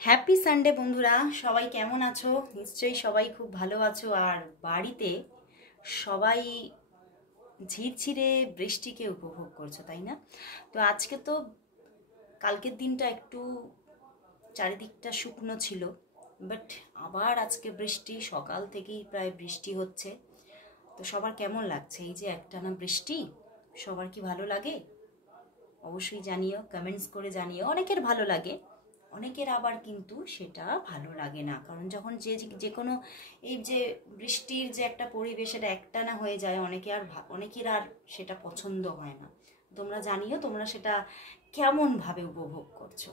Happy Sunday বন্ধুরা, সবাই কেমন আছো? নিশ্চয়ই সবাই খুব ভালো আছো। আর বাড়িতে সবাই ঝিরঝিরে বৃষ্টিকে উপভোগ করছো, তাই না? তো আজকে তো কালকের দিনটা একটু চারিদিকটা শুকনো ছিল, বাট আবার আজকে বৃষ্টি, সকাল থেকেই প্রায় বৃষ্টি হচ্ছে। তো সবার কেমন লাগছে এই যে একটানা বৃষ্টি? সবার কি ভালো লাগে? অবশ্যই জানিও, কমেন্টস করে জানিও। অনেকের ভালো লাগে, অনেকের আবার কিন্তু সেটা ভালো লাগে না, কারণ যখন যে যে কোনো এই যে বৃষ্টির যে একটা পরিবেশ এটা একটানা হয়ে যায়, অনেকের আর সেটা পছন্দ হয় না। তোমরা জানিও তোমরা সেটা কেমনভাবে উপভোগ করছো।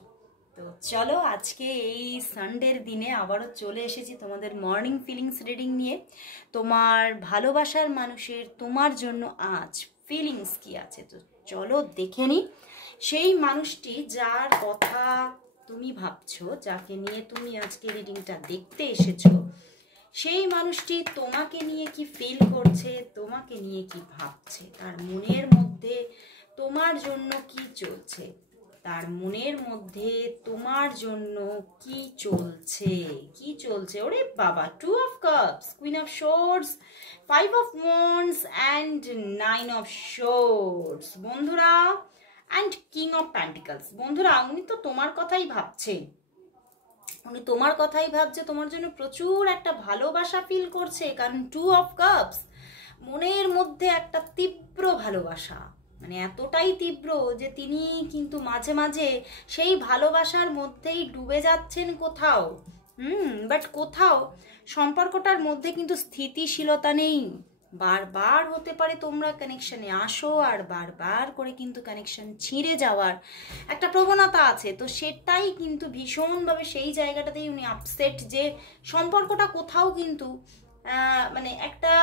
তো চলো, আজকে এই সানডের দিনে আবারও চলে এসেছি তোমাদের মর্নিং ফিলিংস রিডিং নিয়ে। তোমার ভালোবাসার মানুষের তোমার জন্য আজ ফিলিংস কি আছে, তো চলো দেখে নিই। সেই মানুষটি যার কথা তুমি ভাবছো, যাকে নিয়ে তুমি আজকে রিডিংটা দেখতে এসেছো, সেই মানুষটি তোমাকে নিয়ে কি ফিল করছে, তোমাকে নিয়ে কি ভাবছে, তার মনের মধ্যে তোমার জন্য কি চলছে, তার মনের মধ্যে তোমার জন্য কি চলছে, কি চলছে। ওরে বাবা, 2 of Cups, Queen of Swords, 5 of Wands and 9 of Swords বন্ধুরা, অ্যান্ড King of Pentacles। বন্ধুরা, উনি তো তোমার কথাই ভাবছে, উনি তোমার কথাই ভাবছে, তোমার জন্য প্রচুর একটা ভালোবাসা ফিল করছে। কারণ 2 of Cups, মনের মধ্যে একটা তীব্র ভালোবাসা, মানে এতটাই তীব্র যে তিনি কিন্তু মাঝে মাঝে সেই ভালোবাসার মধ্যেই ডুবে যাচ্ছেন কোথাও। বাট কোথাও সম্পর্কটার মধ্যে কিন্তু স্থিতিশীলতা নেই। বারবার হতে পারে তোমরা কানেকশনে আসো, আর বারবার করে কিন্তু কানেকশন ছিঁড়ে যাওয়ার একটা প্রবণতা আছে। তো সেটাই কিন্তু ভীষণভাবে সেই জায়গাটাতেই উনি আপসেট, যে সম্পর্কটা কোথাও কিন্তু মানে একটা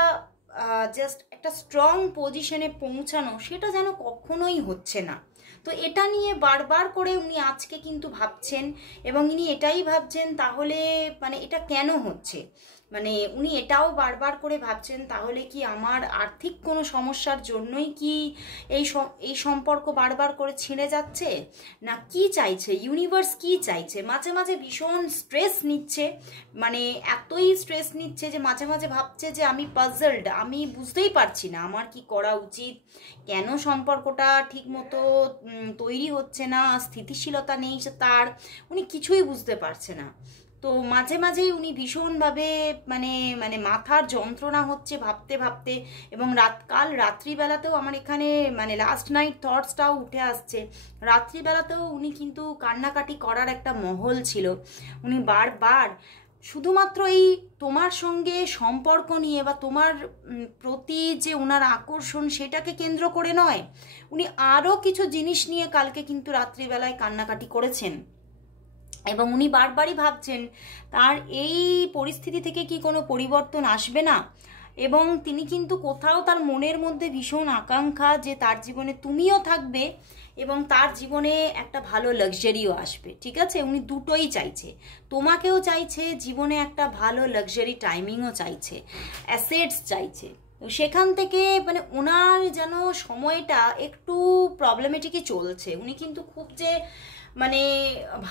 জাস্ট একটা স্ট্রং পজিশনে পৌঁছানো, সেটা যেন কখনোই হচ্ছে না। তো এটা নিয়ে বারবার করে উনি আজকে কিন্তু ভাবছেন, এবং ইনি এটাই ভাবছেন তাহলে মানে এটা কেন হচ্ছে। মানে উনি এটাও বারবার করে ভাবছেন, তাহলে কি আমার আর্থিক কোনো সমস্যার জন্যই কি এই সম্পর্ক বারবার করে ছিঁড়ে যাচ্ছে, না কি চাইছে ইউনিভার্স, কি চাইছে। মাঝে মাঝে ভীষণ স্ট্রেস নিচ্ছে, মানে এতই স্ট্রেস নিচ্ছে যে মাঝে মাঝে ভাবছে যে আমি পাজলড, আমি বুঝতেই পারছি না আমার কি করা উচিত, কেন সম্পর্কটা ঠিক মতো তৈরি হচ্ছে না, স্থিতিশীলতা নেই তার, উনি কিছুই বুঝতে পারছে না। তো মাঝে মাঝেই উনি ভীষণভাবে মানে মানে মাথার যন্ত্রণা হচ্ছে ভাবতে ভাবতে, এবং রাত্রিবেলাতেও আমার এখানে মানে লাস্ট নাইট থটসটাও উঠে আসছে। রাত্রিবেলাতেও উনি কিন্তু কান্নাকাটি করার একটা মহল ছিল। উনি বারবার শুধুমাত্র এই তোমার সঙ্গে সম্পর্ক নিয়ে বা তোমার প্রতি যে ওনার আকর্ষণ সেটাকে কেন্দ্র করে নয়, উনি আরও কিছু জিনিস নিয়ে কালকে কিন্তু রাত্রিবেলায় কান্নাকাটি করেছেন। এবং উনি বারবারই ভাবছেন তার এই পরিস্থিতি থেকে কি কোনো পরিবর্তন আসবে না, এবং তিনি কিন্তু কোথাও তার মনের মধ্যে ভীষণ আকাঙ্ক্ষা যে তার জীবনে তুমিও থাকবে, এবং তার জীবনে একটা ভালো লাক্সারিও আসবে। ঠিক আছে, উনি দুটোই চাইছে, তোমাকেও চাইছে, জীবনে একটা ভালো লাক্সারি টাইমিংও চাইছে, অ্যাসেটস চাইছে। তো সেখান থেকে মানে ওনার যেন সময়টা একটু প্রবলেমেটিকই চলছে। উনি কিন্তু খুব যে মানে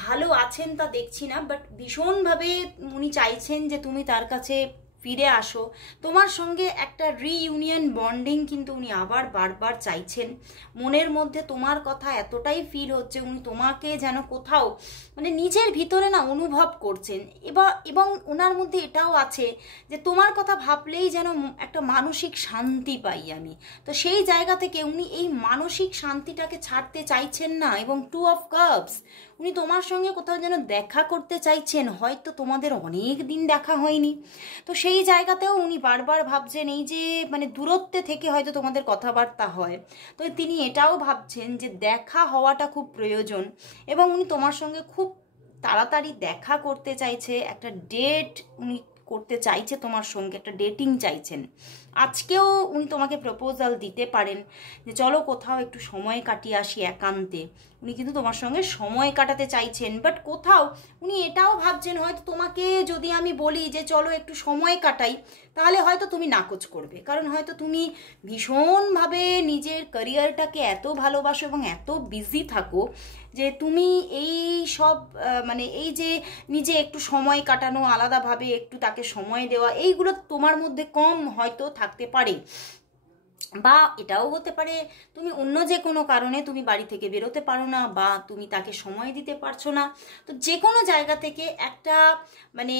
ভালো আছেন তা দেখছি না, বাট ভীষণভাবে উনি চাইছেন যে তুমি তার কাছে ফিরে আসো, তোমার সঙ্গে একটা রিইউনিয়ন বন্ডিং কিন্তু উনি আবার বারবার চাইছেন। মনের মধ্যে তোমার কথা এতটাই ফিল হচ্ছে, উনি তোমাকে যেন কোথাও মানে নিজের ভিতরে না অনুভব করছেন। এবং ওনার মধ্যে এটাও আছে যে তোমার কথা ভাবলেই যেন একটা মানসিক শান্তি পাই আমি। তো সেই জায়গা থেকে উনি এই মানসিক শান্তিটাকে ছাড়তে চাইছেন না। এবং 2 of Cups, উনি তোমার সঙ্গে কোথাও যেন দেখা করতে চাইছেন, হয়তো তোমাদের অনেক দিন দেখা হয়নি। তো সেই জায়গাতেও উনি বারবার ভাবছেন এই যে মানে দূরত্বে থেকে হয়তো তোমাদের কথাবার্তা হয়, তো তিনি এটাও ভাবছেন যে দেখা হওয়াটা খুব প্রয়োজন, এবং উনি তোমার সঙ্গে খুব তাড়াতাড়ি দেখা করতে চাইছে, একটা ডেট উনি করতে চাইছে, তোমার সঙ্গে একটা ডেটিং চাইছেন। আজকেও উনি তোমাকে প্রপোজাল দিতে পারেন যে চলো কোথাও একটু সময় কাটিয়ে আসি একান্তে। উনি কিন্তু তোমার সঙ্গে সময় কাটাতে চাইছেন, বাট কোথাও উনি এটাও ভাবছেন হয়তো তোমাকে যদি আমি বলি যে চলো একটু সময় কাটাই, তাহলে হয়তো তুমি নাকচ করবে, কারণ হয়তো তুমি ভীষণভাবে নিজের ক্যারিয়ারটাকে এত ভালোবাসো এবং এত বিজি থাকো যে তুমি এই সব মানে এই যে নিজে একটু সময় কাটানো, আলাদাভাবে একটু তাকে সময় দেওয়া, এইগুলো তোমার মধ্যে কম হয়তো থাকতে পারে। বা এটাও হতে পারে তুমি অন্য যে কোনো কারণে তুমি বাড়ি থেকে বেরোতে পারো না, বা তুমি তাকে সময় দিতে পারছো না। তো যে কোনো জায়গা থেকে একটা মানে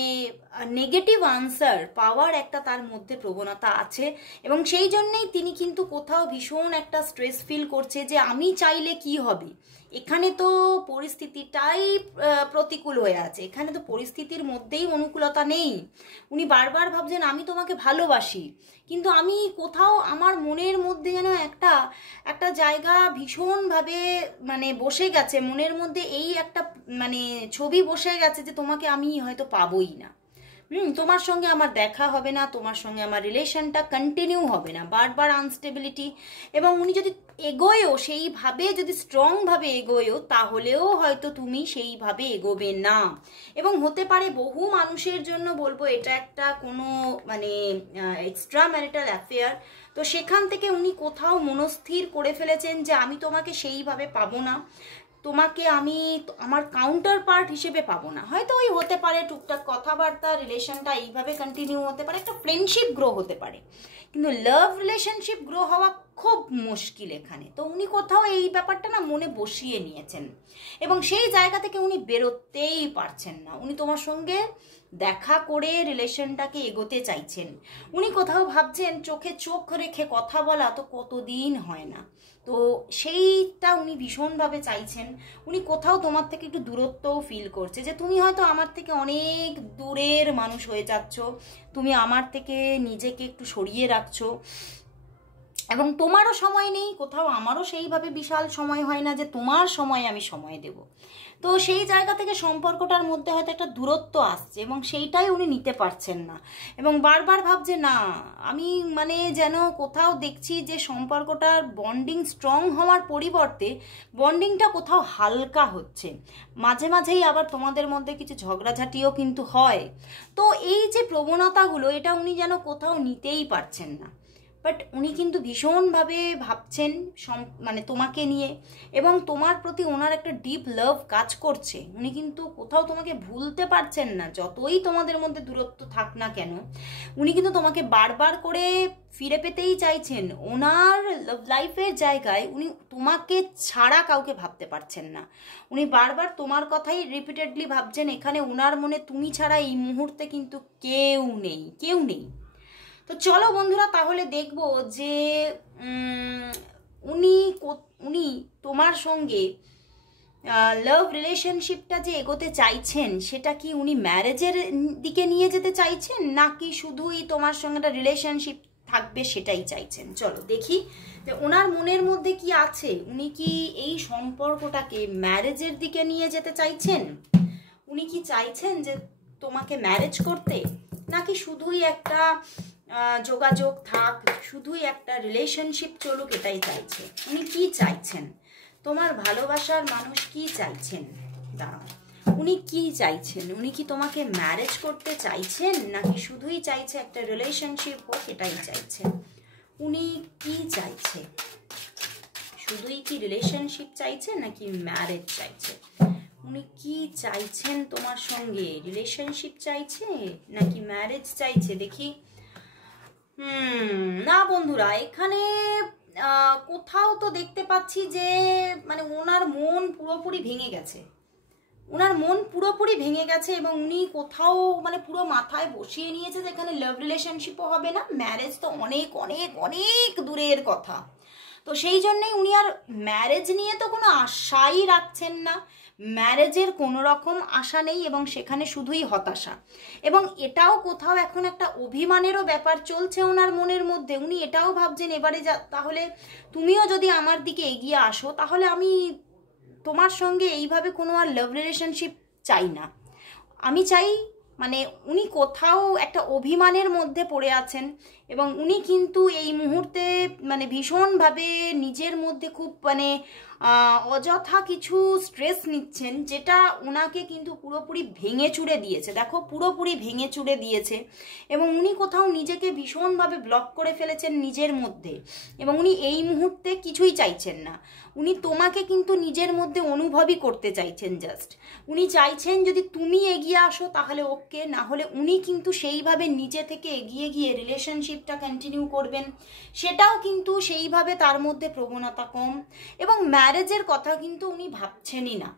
নেগেটিভ আনসার পাওয়ার একটা তার মধ্যে প্রবণতা আছে, এবং সেই জন্যেই তিনি কিন্তু কোথাও ভীষণ একটা স্ট্রেস ফিল করছে যে আমি চাইলে কি হবে। এখানে তো পরিস্থিতিটাই প্রতিকূল হয়ে আছে, এখানে তো পরিস্থিতির মধ্যেই অনুকূলতা নেই। উনি বারবার ভাবছেন আমি তোমাকে ভালোবাসি, কিন্তু আমি কোথাও আমার মনের মধ্যে যেন একটা একটা জায়গা ভীষণভাবে মানে বসে গেছে, মনের মধ্যে এই একটা মানে ছবি বসে গেছে যে তোমাকে আমি হয়তো পাবোই না। তোমার সঙ্গে আমার দেখা হবে না, তোমার সঙ্গে আমার রিলেশনটা কন্টিনিউ হবে না, বারবার আনস্টেবিলিটি। এবং উনি যদি এগোয়ও সেইভাবে, যদি স্ট্রংভাবে এগোয়ও, তাহলেও হয়তো তুমি সেইভাবে এগোবে না। এবং হতে পারে বহু মানুষের জন্য বলবো এটা একটা কোনো মানে এক্সট্রা ম্যারিটাল অ্যাফেয়ার। তো সেখান থেকে উনি কোথাও মনস্থির করে ফেলেছেন যে আমি তোমাকে সেইভাবে পাবো না, তোমাকে আমি আমার কাউন্টার পার্ট হিসেবে পাবো না। হয়তো ওই হতে পারে টুকটাক কথাবার্তা, রিলেশনটা এইভাবে কন্টিনিউ হতে পারে, একটা ফ্রেন্ডশিপ গ্রো হতে পারে, কিন্তু লাভ রিলেশনশিপ গ্রো হওয়া খুব মুশকিল এখানে। তো উনি কোথাও এই ব্যাপারটা না মনে বসিয়ে নিয়েছেন, এবং সেই জায়গা থেকে উনি বেরোতেই পারছেন না। উনি তোমার সঙ্গে দেখা করে রিলেশনটাকে এগোতে চাইছেন। উনি কোথাও ভাবছেন চোখে চোখ রেখে কথা বলা তো কতদিন হয় না, তো সেইটা উনি ভীষণভাবে চাইছেন। উনি কোথাও তোমার থেকে একটু দূরত্বও ফিল করছে, যে তুমি হয়তো আমার থেকে অনেক দূরের মানুষ হয়ে যাচ্ছ, তুমি আমার থেকে নিজেকে একটু সরিয়ে রাখছো, এবং তোমারও সময় নেই কোথাও, আমারও সেইভাবে বিশাল সময় হয় না যে তোমার সময় আমি সময় দেব। তো সেই জায়গা থেকে সম্পর্কটার মধ্যে হয়তো একটা দূরত্ব আসছে, এবং সেইটাই উনি নিতে পারছেন না, এবং বারবার ভাবছে না আমি মানে যেন কোথাও দেখছি যে সম্পর্কটার বন্ডিং স্ট্রং হওয়ার পরিবর্তে বন্ডিংটা কোথাও হালকা হচ্ছে। মাঝে মাঝেই আবার তোমাদের মধ্যে কিছু ঝগড়াঝাটিও কিন্তু হয়। তো এই যে প্রবণতাগুলো, এটা উনি যেন কোথাও নিতেই পারছেন না। বাট উনি কিন্তু ভীষণভাবে ভাবছেন মানে তোমাকে নিয়ে, এবং তোমার প্রতি ওনার একটা ডিপ লাভ কাজ করছে। উনি কিন্তু কোথাও তোমাকে ভুলতে পারছেন না, যতই তোমাদের মধ্যে দূরত্ব থাক না কেন। উনি কিন্তু তোমাকে বারবার করে ফিরে পেতেই চাইছেন। ওনার লাভ লাইফের জায়গায় উনি তোমাকে ছাড়া কাউকে ভাবতে পারছেন না। উনি বারবার তোমার কথাই রিপিটেডলি ভাবছেন। এখানে ওনার মনে তুমি ছাড়া এই মুহূর্তে কিন্তু কেউ নেই, কেউ নেই। তো চলো বন্ধুরা, তাহলে দেখবো যে উনি তোমার সঙ্গে লাভ রিলেশনশিপটা যে এগোতে চাইছেন, সেটা কি উনি ম্যারেজের দিকে নিয়ে যেতে চাইছেন, নাকি শুধুই তোমার সঙ্গে একটা রিলেশনশিপ থাকবে সেটাই চাইছেন। চলো দেখি যে ওনার মনের মধ্যে কি আছে। উনি কি এই সম্পর্কটাকে ম্যারেজের দিকে নিয়ে যেতে চাইছেন? উনি কি চাইছেন যে তোমাকে ম্যারেজ করতে, নাকি শুধুই একটা যোগাযোগ থাক, শুধুই একটা রিলেশনশিপ চলুক, এটাই চাইছে? উনি কি চাইছেন? তোমার ভালোবাসার মানুষ কি চাইছেন? দাঁড়াও, উনি কি চাইছেন? উনি কি তোমাকে ম্যারেজ করতে চাইছেন, নাকি শুধুই চাইছে একটা রিলেশনশিপ হোক, এটাই চাইছেন? উনি কি চাইছে? শুধুই কি রিলেশনশিপ চাইছে, নাকি ম্যারেজ চাইছে? উনি কি চাইছেন তোমার সঙ্গে? রিলেশনশিপ চাইছে নাকি ম্যারেজ চাইছে? দেখি। না বন্ধুরা, এখানে কোথাও তো দেখতে পাচ্ছি যে মানে ওনার মন পুরোপুরি ভেঙে গেছে। ওনার মন পুরোপুরি ভেঙে গেছে, এবং উনি কোথাও মানে পুরো মাথায় বসিয়ে নিয়েছে যে এখানে লাভ রিলেশনশিপও হবে না, ম্যারেজ তো অনেক অনেক অনেক দূরের কথা। তো সেই জন্যই উনি আর ম্যারেজ নিয়ে তো কোনো আশাই রাখছেন না, ম্যারেজের কোনো রকম আশা নেই, এবং সেখানে শুধুই হতাশা। এবং এটাও কোথাও এখন একটা অভিমানেরও ব্যাপার চলছে ওনার মনের মধ্যে। উনি এটাও ভাবছেন এবারে তাহলে তুমিও যদি আমার দিকে এগিয়ে আসো, তাহলে আমি তোমার সঙ্গে এইভাবে কোনো আর লাভ রিলেশনশিপ চাই না। আমি চাই মানে উনি কোথাও একটা অভিমানের মধ্যে পড়ে আছেন, এবং উনি কিন্তু এই মুহূর্তে মানে ভীষণভাবে নিজের মধ্যে খুব মানে অযথা কিছু স্ট্রেস নিচ্ছেন, যেটা ওনাকে কিন্তু পুরোপুরি ভেঙে চুরে দিয়েছে। দেখো, পুরোপুরি ভেঙে চুরে দিয়েছে এবং উনি কোথাও নিজেকে ভীষণভাবে ব্লক করে ফেলেছেন নিজের মধ্যে, এবং উনি এই মুহূর্তে কিছুই চাইছেন না। উনি তোমাকে কিন্তু নিজের মধ্যে অনুভবই করতে চাইছেন। জাস্ট উনি চাইছেন যদি তুমি এগিয়ে আসো তাহলে ওকে, না হলে উনি কিন্তু সেইভাবে নিজে থেকে এগিয়ে গিয়ে রিলেশনশিপটা কন্টিনিউ করবেন, সেটাও কিন্তু সেইভাবে তার মধ্যে প্রবণতা কম। এবং ম্যারেজের কথা কিন্তু উনি ভাবছেনই না।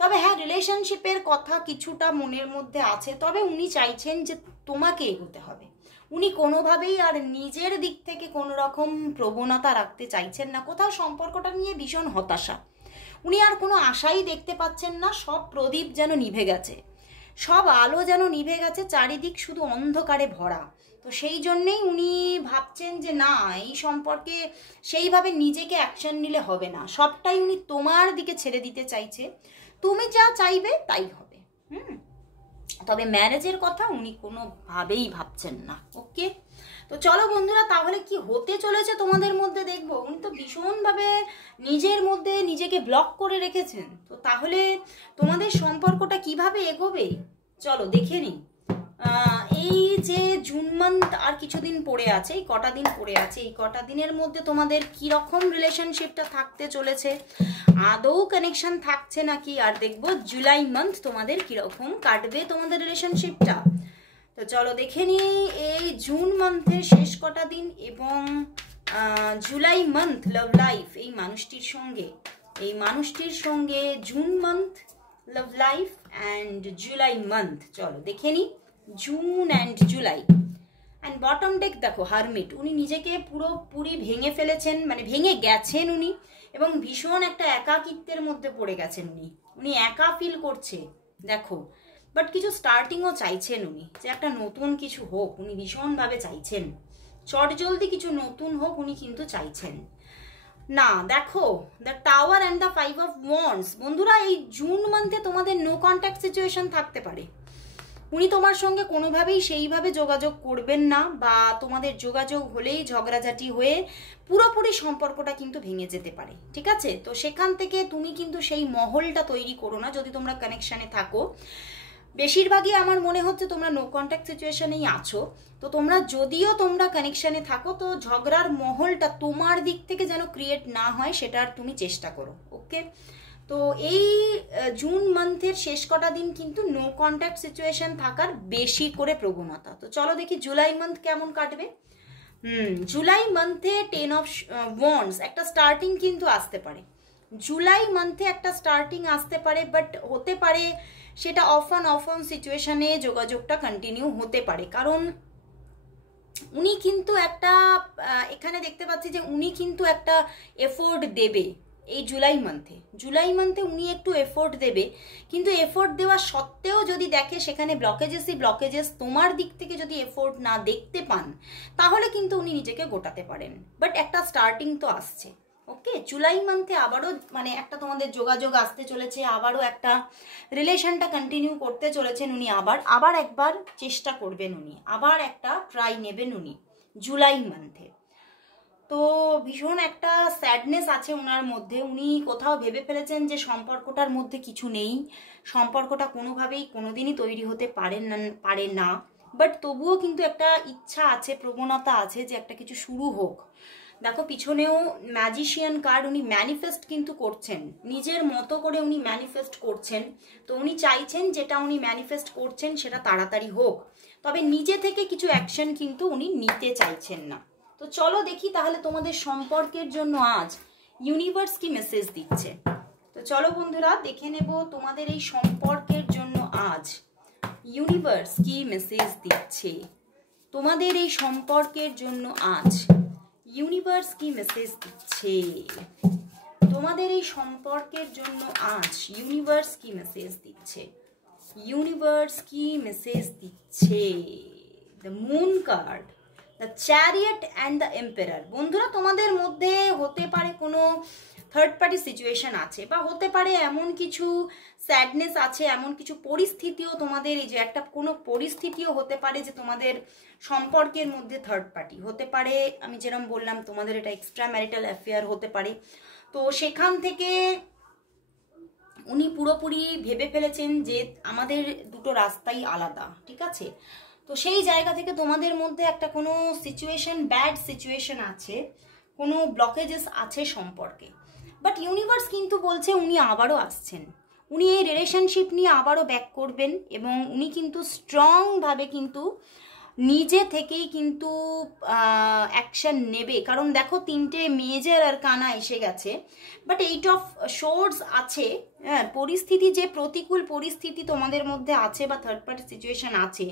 তবে হ্যাঁ, রিলেশনশিপের কথা কিছুটা মনের মধ্যে আছে, তবে উনি চাইছেন যে তোমাকে এগোতে হবে। উনি কোনোভাবেই আর নিজের দিক থেকে কোনো রকম প্রবণতা রাখতে চাইছেন না। কোথাও সম্পর্কটা নিয়ে ভীষণ হতাশা, উনি আর কোনো আশাই দেখতে পাচ্ছেন না। সব প্রদীপ যেন নিভে গেছে, সব আলো যেন নিভে গেছে, চারিদিক শুধু অন্ধকারে ভরা। তো সেই জন্যেই উনি ভাবছেন যে না, এই সম্পর্কে সেইভাবে নিজেকে অ্যাকশন নিলে হবে না, সবটাই উনি তোমার দিকে ছেড়ে দিতে চাইছে। তুমি যা চাইবে তাই হবে। তবে ম্যারেজের কথা উনি কোনোভাবেই ভাবছেন না। ওকে, তো চলো বন্ধুরা, তাহলে কি হতে চলেছে তোমাদের মধ্যে দেখবো। উনি তো ভীষণভাবে নিজের মধ্যে নিজেকে ব্লক করে রেখেছেন, তো তাহলে তোমাদের সম্পর্কটা কিভাবে এগোবে চলো দেখে নিই। এই যে জুন মান্থ আর কিছুদিন পড়ে আছে, এই কটা দিন পড়ে আছে, এই কটা দিনের মধ্যে তোমাদের কীরকম রিলেশনশিপটা থাকতে চলেছে, আদৌ কানেকশন থাকছে নাকি, আর দেখবো জুলাই মান্থ তোমাদের কীরকম কাটবে তোমাদের রিলেশনশিপটা। তো চলো দেখে নিই এই জুন মান্থের শেষ কটা দিন এবং জুলাই মান্থ লাভ লাইফ এই মানুষটির সঙ্গে June month love life and July month. চলো দেখে নিই June and July. And bottom day দেখো হারমিট, উনি নিজেকে পুরোপুরি ভেঙে ফেলেছেন, মানে ভেঙে গেছেন উনি, এবং ভীষণ একটা একাকিত্বের মধ্যে পড়ে গেছেন উনি একা ফিল করছে দেখো। বাট কিছু স্টার্টিংও চাইছেন উনি, যে একটা নতুন কিছু হোক উনি ভীষণভাবে চাইছেন, চটজলদি কিছু নতুন হোক উনি কিন্তু চাইছেন না। দেখো the tower and the 5 of wands. বন্ধুরা, এই জুন মান্থে তোমাদের নো কন্ট্যাক্ট সিচুয়েশন থাকতে পারে। উনি তোমার সঙ্গে কোনোভাবেই সেইভাবে যোগাযোগ করবেন না, বা তোমাদের যোগাযোগ হলেই ঝগড়াঝাটি হয়ে পুরোপুরি সম্পর্কটা কিন্তু ভেঙে যেতে পারে। ঠিক আছে, তো সেখান থেকে তুমি কিন্তু সেই মহলটা তৈরি করো না যদি তোমরা কানেকশানে থাকো। বেশিরভাগই আমার মনে হচ্ছে তোমরা নো কন্ট্যাক্ট সিচুয়েশনেই আছো। তো তোমরা কানেকশানে থাকো, তো ঝগড়ার মহলটা তোমার দিক থেকে যেন ক্রিয়েট না হয় সেটার তুমি চেষ্টা করো। ওকে, তো এই জুন মান্থের শেষ কটা দিন কিন্তু নো কন্ট্যাক্ট সিচুয়েশন থাকার বেশি করে প্রবণতা। তো চলো দেখি জুলাই মান্থ কেমন কাটবে। জুলাই মান্থে 10 অফ ওয়ান্ডস একটা স্টার্টিং কিন্তু আসতে পারে। জুলাই মান্থে একটা স্টার্টিং আসতে পারে, বাট হতে পারে সেটা অফ অন সিচুয়েশনে যোগাযোগটা কন্টিনিউ হতে পারে। কারণ উনি কিন্তু একটা এখানে দেখতে পাচ্ছি যে উনি কিন্তু একটা এফোর্ট দেবে এই জুলাই মান্থে উনি একটু এফোর্ট দেবে। কিন্তু এফোর্ট দেওয়া সত্ত্বেও যদি দেখে সেখানে ব্লকেজেস তোমার দিক থেকে যদি এফোর্ট না দেখতে পান, তাহলে কিন্তু উনি নিজেকে গোটাতে পারেন। বাট একটা স্টার্টিং তো আসছে। ওকে, জুলাই মান্থে আবারও মানে একটা তোমাদের যোগাযোগ আসতে চলেছে, আবারও একটা রিলেশনটা কন্টিনিউ করতে চলেছেন উনি, আবার একবার চেষ্টা করবেন উনি, আবার একটা ট্রাই নেবেন উনি জুলাই মান্থে। তো ভীষণ একটা স্যাডনেস আছে ওনার মধ্যে, উনি কোথাও ভেবে ফেলেছেন যে সম্পর্কটার মধ্যে কিছু নেই, সম্পর্কটা কোনোভাবেই কোনোদিনই তৈরি হতে পারে না। বাট তবুও কিন্তু একটা ইচ্ছা আছে, প্রবণতা আছে যে একটা কিছু শুরু হোক। দেখো পিছনেও ম্যাজিশিয়ান কার্ড, উনি ম্যানিফেস্ট কিন্তু করছেন, নিজের মতো করে উনি ম্যানিফেস্ট করছেন। তো উনি চাইছেন যেটা উনি ম্যানিফেস্ট করছেন সেটা তাড়াতাড়ি হোক, তবে নিজে থেকে কিছু অ্যাকশন কিন্তু উনি নিতে চাইছেন না। তো চলো দেখি তাহলে তোমাদের সম্পর্কের জন্য আজ ইউনিভার্স কি মেসেজ দিচ্ছে। তো চলো বন্ধুরা দেখে নেব তোমাদের এই সম্পর্কের জন্য আজ ইউনিভার্স কি মেসেজ দিচ্ছে। তোমাদের এই সম্পর্কের জন্য আজ ইউনিভার্স কি মেসেজ দিচ্ছে। তোমাদের এই সম্পর্কের জন্য আজ ইউনিভার্স কি মেসেজ দিচ্ছে। ইউনিভার্স কি মেসেজ দিচ্ছে। The moon card, the chariot and the emperor. বন্ধুরা, তোমাদের মধ্যে হতে পারে কোনো থার্ড পার্টি সিচুয়েশন আছে, বা হতে পারে এমন কিছু স্যাডনেস আছে, এমন কিছু পরিস্থিতিও তোমাদের, এই যে একটা কোনো পরিস্থিতিও হতে পারে যে তোমাদের সম্পর্কের মধ্যে থার্ড পার্টি হতে পারে। আমি যেরকম বললাম তোমাদের এটা এক্সট্রা ম্যারিটাল অ্যাফেয়ার হতে পারে। তো সেখান থেকে উনি পুরোপুরি ভেবে ফেলেছেন যে আমাদের দুটো রাস্তাই আলাদা, ঠিক আছে। তো সেই জায়গা থেকে তোমাদের মধ্যে একটা কোনো সিচুয়েশন, ব্যাড সিচুয়েশন আছে, কোনো ব্লকেজেস আছে সম্পর্কে। বাট ইউনিভার্স কিন্তু বলছে উনি আবারও আসছেন, উনি এই রিলেশনশিপ নিয়ে আবারও ব্যাক করবেন, এবং উনি কিন্তু স্ট্রংভাবে কিন্তু নিজে থেকেই কিন্তু অ্যাকশন নেবে। কারণ দেখো তিনটে মেজর আর কানা এসে গেছে, বাট 8 অফ সোর্ডস আছে। হ্যাঁ, পরিস্থিতি, যে প্রতিকূল পরিস্থিতি তোমাদের মধ্যে আছে বা থার্ড পার্টি সিচুয়েশন আছে,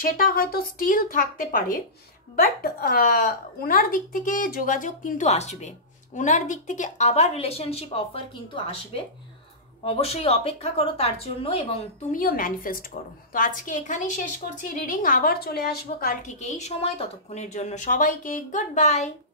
সেটা হয়তো স্টিল থাকতে পারে, বাট ওনার দিক থেকে যোগাযোগ কিন্তু আসবে, ওনার দিক থেকে আবার রিলেশনশিপ অফার কিন্তু আসবে। অবশ্যই অপেক্ষা করো তার জন্য, এবং তুমিও ম্যানিফেস্ট করো। তো আজকে এখানেই শেষ করছি রিডিং, আবার চলে আসবো কাল ঠিক এই সময়। ততক্ষণের জন্য সবাইকে গুড বাই।